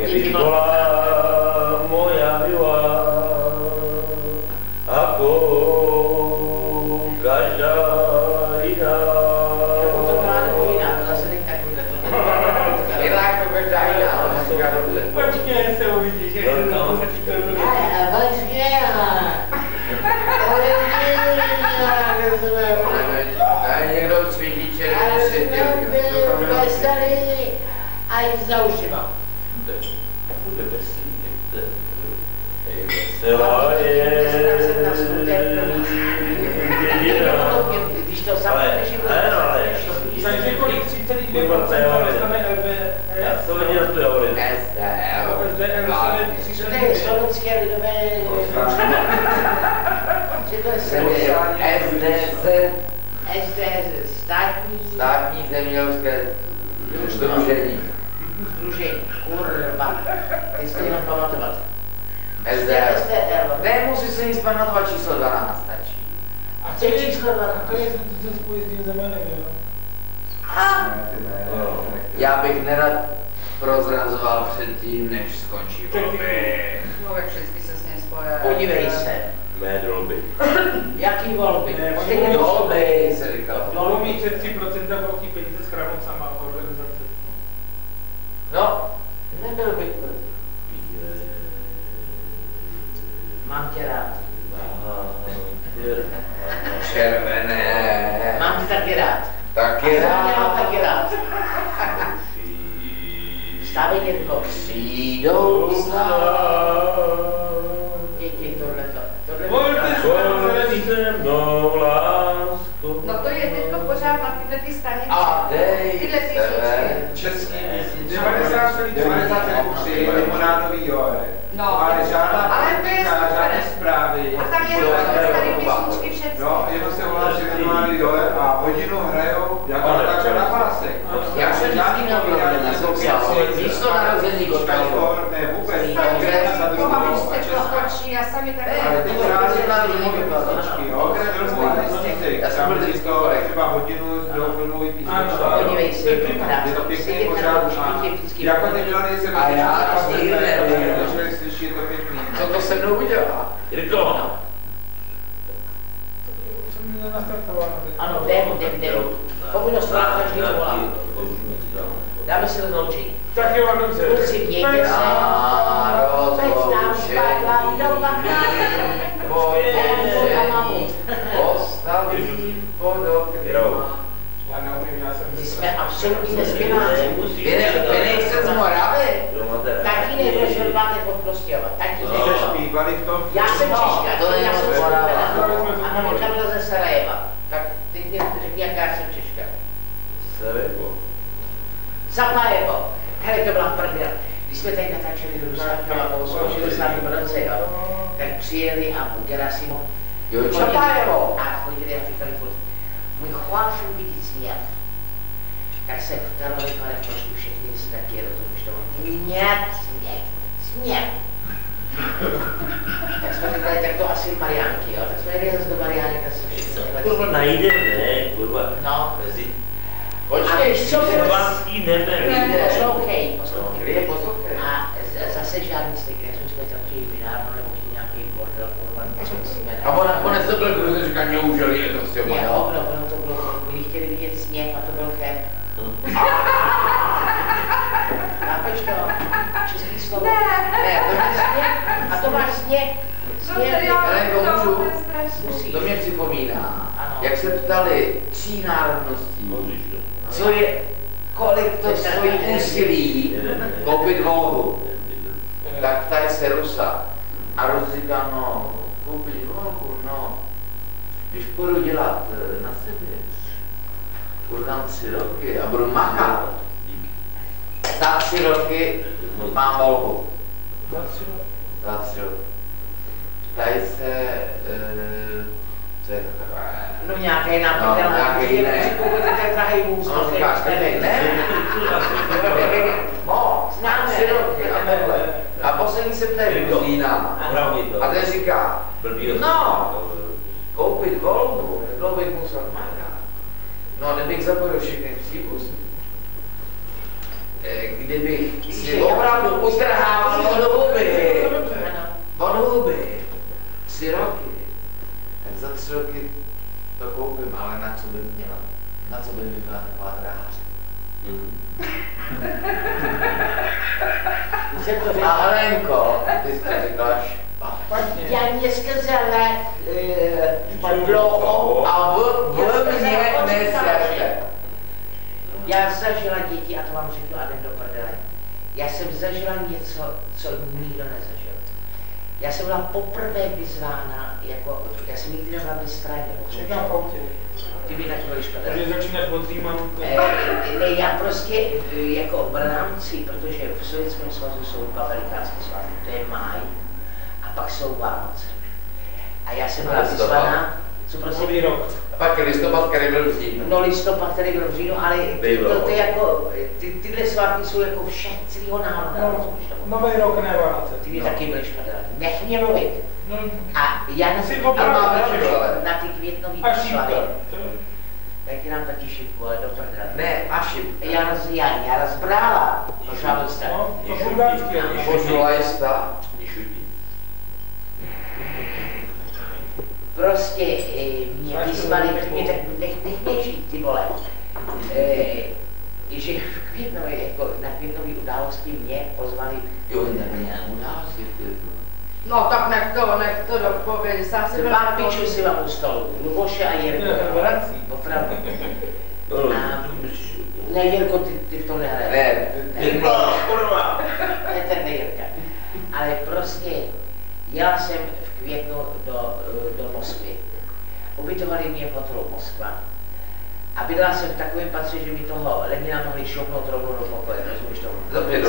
Keby bola moja milá, ako každá jiná. Nebo to byla nebo jiná, to zase není takovýhle, to není jiná jako každá jiná, ale říká dobře. Počkej, se uvidíš, jak se to počítá. Někdo cvičí červený světil. A jít za ušima. Bude veselý, veselá je když to samotné takže kolik 32% dostane LBS? To není na to hovorit. SDL to je slovenské lidové... Že to je SDZ, státní zemědělské združení. Kurva. Jestli jenom pamatovat. SDL. Nemusí se nic pamatovat, číslo 12 stačí. A co je číslo 12? To je, co se spojí s tím zemenem, jo? Já bych nerad prozrazoval předtím, než skončí volby. No, jak všichni se s ním spojí. Podívej se. Mé volby. Jaký volby? Ne, volby, se říkal. Budou mít před 3% velký peníze schranout sama organizace. No, nebyl bych. Mám tě rád. Červené. Mám tě taky rád. Taky rád. Mám taky rád. Stávej dětko. Přijdou děti, tohleto. Se mnou, lásko. No to je teďko pořád na tyhle ty stanice. A dej tyhle ty se. součky. Český 93 limonádový joj. No, ale to je super. žádné zprávy. A tam je tady písničky všechny. No, jenom se volá, že limonádový joj a hodinu hrajou jako natáča na pásek. Já jsem vždycky měl naslouchal. Místo narození Gottwaldova. Ne, vůbec. Já sami tak Ale ty právě na filmové písničky, jo? Já jsem byl vždycky třeba hodinu do filmové písničky. Podívej se, Je to pěkný pořád. Jako ty melodie se a já nikdy nevím. člověk slyší, je to pěkný. Co to se mnou udělá? Jirko. Jsem nenastartoval. Ano, jdem. Povinnost vládka vždy volá. Dáme si rozloučení. Tak jo, dobře. Kluci, mějte se. Postaví pod Já neumím, já jsem... my jsme absolutní nespěváci. Nemusíš. Vy nejste z Moravy? Domáte. Tatínek prošel máte pod Prostějova. Tatínek. Že zpívali v tom Já jsem Češka, to já jsem z Morava. a mám Karla ze Sarajeva. Tak teď mě řekni, jaká jsem Češka. Sarajevo. Zapajevo. Hele, to byla prdel. Když jsme tady natáčeli do Rusákova po 80. roce, jo, tak přijeli a Gerasimo. Jo, Zapajevo. A chodili a říkali furt, můj chvášel vidět sněv. Tak se v Karlově pare trošku všechny snaky, rozumíš to? Sněh. Tak jsme říkali, tak to asi Mariánky, jo? Tak jsme jeli zase do Mariánek, tak jsme všechny Kurva najdeme, kurva. No. Mezi Počkej, co bylo? Slovanský nebe. Poslouchej. Kde poslouchej? A zase žádný styk, jak jsme říkali, tak chtějí vinárnu nebo chtějí nějaký bordel, kurva, co myslíme. A on nakonec to byl kdo říká, neužili je to s Ne, ono to bylo, oni chtěli vidět sněh a to byl cheb. Chápeš to? Český slovo? Ne, to máš sněh. A to máš sněh. Musíš. To mě připomíná, Ano. jak se ptali 3 národností, Co je? kolik to stojí úsilí koupit Volvu. Tak ptají se Rusa. A Rus říká, no, koupit Volvu, no. Když půjdu dělat na sebe, budu tam 3 roky a budu makat. Za 3 roky mám Volvu. Za 3 roky. Ptají se, co je to takové? No nějaké nápad, nějaké jiné. si koupit tak drahý vůz. No, říkáš, ne? Známe. 3 roky a takhle. A poslední se ptají Ruzína. A ten říká, no, koupit Volvu, nebylo bych musel makat. No, kdybych zapojil všechny příbuzní. kdybych si opravdu utrhával od huby 3 roky, tak za 3 roky to koupím, ale na co by měla? Na co by mi byla taková dráře? A Helenko, ty jsi řekla špatně. Já mě skrze let dlouho A v mě neserte. já zažila děti, a to vám řeknu a jdem do prdele. Já jsem zažila něco, co nikdo nezažil. Já jsem byla poprvé vyzvána, jako, já jsem nikdy nebyla ve straně. Všechno v autě. Ty mi taky byli špatné. Takže začínáš od Římanů. Ne, já prostě jako v rámci, protože v Sovětském svazu jsou 2 velikánské svátky, to je máj a pak jsou Vánoce. A já jsem byla vyzvaná, co prostě... Nový rok. Pak listopad, který byl v říjnu. No listopad, který byl v říjnu, ale to je jako, tyhle svátky jsou jako všech celého národa. Nový rok, ne Vánoce. Ty mi taky byli špatné. Nech mě mluvit. No, A já na ty květnový oslavy, tak ti nám taky šipku, ale do prdele. Ne, a šipka. Já rozbrála, požádostá. no, to bulgárský. Požulajsta. Nešutí. Prostě mě vyzvali, mě tak nech mě žít, ty vole. Že v květnové, jako na květnové události mě pozvali. Jo, neměl události v květnu. No tak nech to dopovědět, sám si byl 2 pičů si vám u stolu, Luboše a Jirko. Opravdu. Ne, Jirko, ty v tom nehraješ. Ne. Kurva! Ne, ten ne Jirka. Ale prostě jela jsem v květnu do Moskvy. Ubytovali mě v hotelu Moskva. A bydlela jsem v takovém patře, že mi toho Lenina mohli šoupnout rovnou do pokoje, rozumíš tomu? Dobře,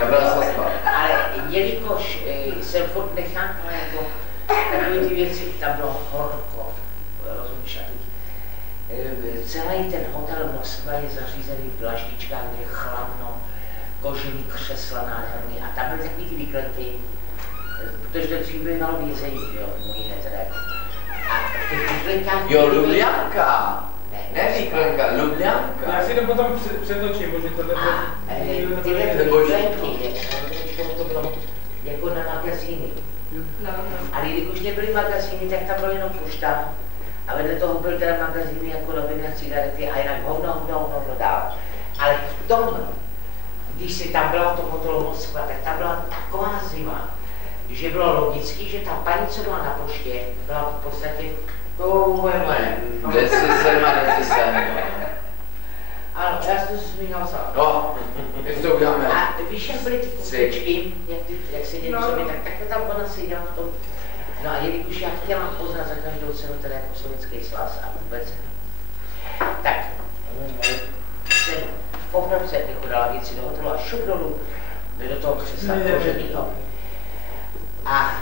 Dobrá sazba. Ale jelikož jsem furt nechápala jako takové ty věci, tam bylo horko, rozumíš? A teď celý ten hotel Moskva je zařízený v dlaždičkách, kde je chladno, kožený křesla nádherný a tam byly takový ty výklenky, protože to dřív bývalo vězení, že jo, můj ne teda jako. A v těch výklenkách... Jo, Lubjanka. Ne výklenka, Lubjanka. Já si to potom přetočím, protože tohle... Tyhle výklenky, to bylo jako na magazíny. Ale jelikož nebyly magazíny, tak tam byl jenom pošta. A vedle toho byl teda magazíny jako noviny a cigarety a jinak hovno dál. Ale v tom, když si tam byla v tom hotelu Moskva, tak tam byla taková zima, že bylo logický, že ta paní, co byla na poště, byla v podstatě Neci sem. ano, já jsem to zmínil sám. No, když to uděláme. A víš, jak byly ty kupičky, jak seděli v sobě, tak takhle tam ona seděla v tom. No a jelikož já chtěla poznat za každou cenu teda jako Sovětský svaz a vůbec, tak jsem v obrovce jako dala věci do hotelu a šup dolů do toho křesla koženýho. A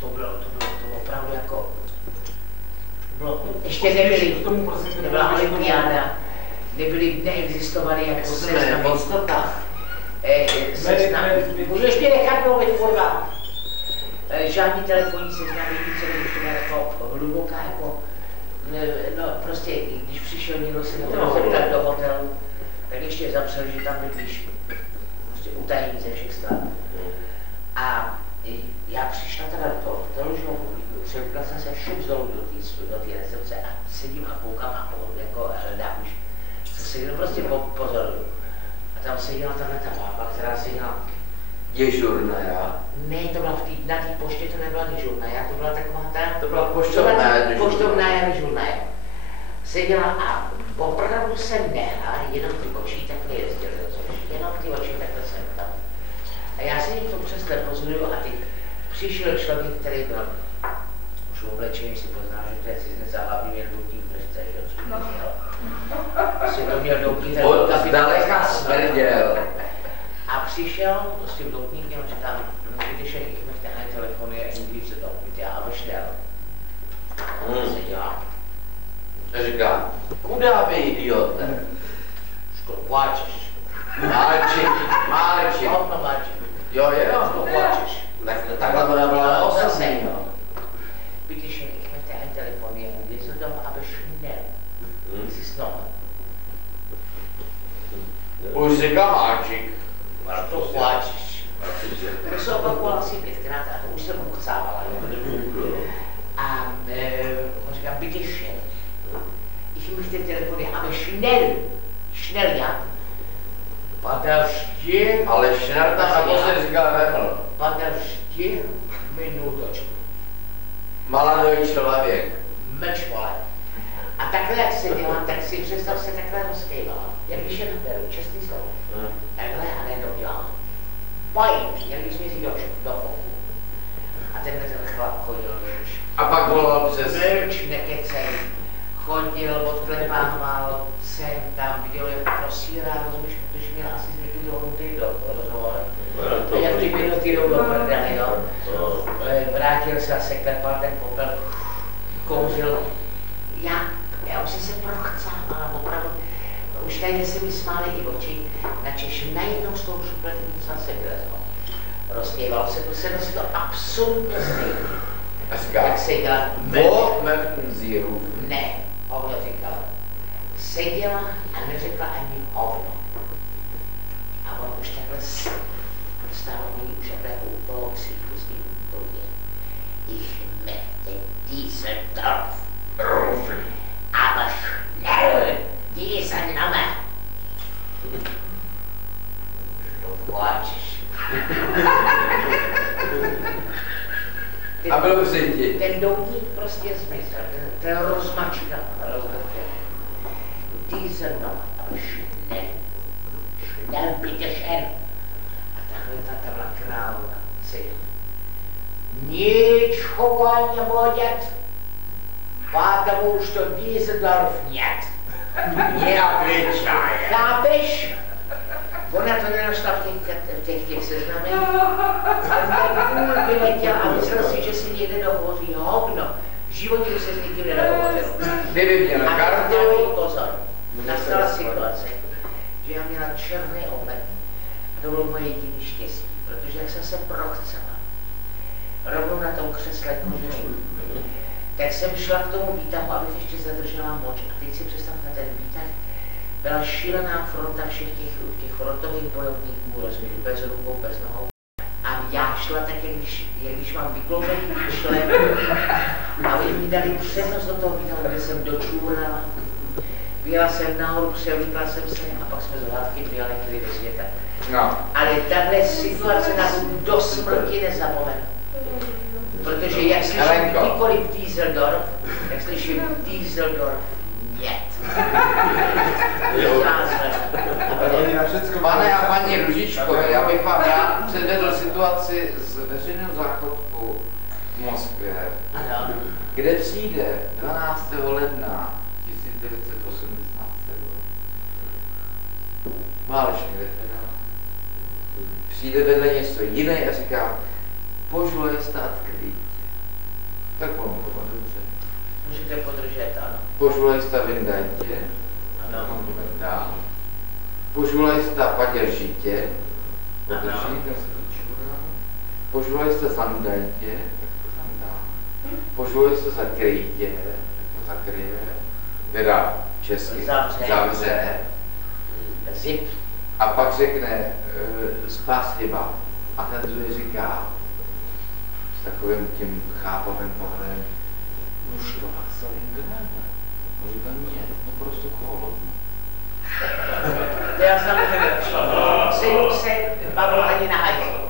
to bylo opravdu jako, ještě nebyla olympiáda, neexistovaly jako seznamy. Můžeš mě nechat mluvit, kurva. Žádný telefonní seznamy, nic se nebylo jako hluboká, jako, no prostě, když přišel někdo se zeptat do hotelu, tak ještě zapřel, že tam bydlíš, prostě utajení ze všech stran. A já přišla teda do toho hotelu, že převykla jsem se šup dolů do té recepce a sedím a koukám a jako hledám už, co se jenom prostě pozoruju. A tam seděla tahle ta bába, která seděla... Dežurnaja? Ne, to byla na té poště, to nebyla dežurnaja, to byla taková ta... To byla poštovnaja. Poštovnaja dežurnaja. Seděla a opravdu jsem nehla, jenom ty oči takhle jezdily, jenom ty oči takhle jsem tam. A já se jim to přesně pozoruju a teď přišel člověk, který byl už oblečený, si pozná, že to je cizinec a hlavně měl doutník v držce, že jo, si to měl doutník, od zdaleka smrděl. A přišel s tím doutníkem a říkám, když je tenhle telefon je English se to já šel. Se dělá. A říká, kuda vy idiote? Pláčeš. Málčik. Hovno málčik. Jo, Pláčeš. Takhle to nebyla osobní. Bitte schön, ich möchte ein telefonieren. Wir sind doch aber schnell. Es ist noch. Už už říkal Máčik. To pláčeš. To se opakoval asi 5krát a to už jsem uchcávala. A on říká, bitte schön. Ich möchte telefonieren, aber schnell, ja. Подожди. Ale Schnell tam naposled říkal Reml. Подожди minutочku. Maladý člověk. Mlč, vole. A takhle, jak se dělám, tak si představ se takhle rozkejvala. Jak když je naberu, čestný slovo. Takhle a najednou dělám. Pojď, jak když mi říkal do foku. A ten chlap chodil mlč. A pak volal přes... Mlč, nekecej. Chodil, odklepával, sem tam, viděl, jak prosírá, rozumíš, protože měl asi z někdy dohodnutý do rozhovoru. A jak 3 minuty jdou do prdele, jo. Vrátil se a se klepal ten popel, kouřil. Já už jsem se prochcávala, opravdu. Už tady se mi smály i oči, načež najednou z toho šupletu něco se vylezlo. Rozkývalo se to, se to absolutně stejně. A říká, jak se dělá wo möchten Sie rufen? Ne, hovno říkala. Seděla a neřekla ani hovno. A on už takhle stál už takhle u toho ksichu s tím úplně. Ich möchte Düsseldorf rufen, aber schnell diese Nummer. Du pláčeš. A bylo vzetí. Ten doutník prostě zmizel, ten rozmačka rozhodl. Diese Nummer, aber schnell, bitte schön. A takhle ta byla královna. Nic chování nebudět, потому что Düsseldorf нет. Neapřičaj. Chápeš? Ona to nenašla v těch seznamech. Ten vyletěl a myslel si, že si někde dohovoří hovno. V životě už se s nikým nedohovořil. Kdyby měl A kartu. dávej pozor. Nastala situace, že já měla černý oblek. A to bylo moje jediné štěstí, protože jak jsem se prochcela, rovnou na tom křesle kožení, tak jsem šla k tomu výtahu, abych ještě zadržela moč. A teď si představ na ten výtah, byla šílená fronta všech těch frontových bojovníků, rozumíš, bez rukou, bez nohou. A já šla tak, jak když mám vykloubený šlep. A oni mi dali přednost do toho výtahu, kde jsem dočůrala. Byla jsem nahoru, převlíkla jsem se a pak jsme z hladky vyletěli do světa. No. Ale tahle situace na do smrti nezapomenu. Protože jak slyším kdykoliv Düsseldorf, jak slyším Düsseldorf, нет. Pane a paní Ružičkové, já bych vám rád předvedl situaci z veřejného záchodku v Moskvě, kde přijde 12. ledna 1987 válečný veterán, přijde vedle něco jiný a říká, požulej stát klidně. Tak on to dobře. Můžete podržet, ano. Požulej stát vyndajtě. Ano. On to vendá. Požulej stát paděržitě. Podrží, ten se to čurá. Požulej stát zandajtě, tak to zandá. Požulej stát zakryjtě, tak to zakryje. Teda česky zavře. Zip. A pak řekne spasiba. A ten druhý říká s takovým tím chápavým pohledem, no što, Axelingrada? On říká, nie, no prostě холодно. To já jsem nevěděl. Se bavil ani na hajzlu.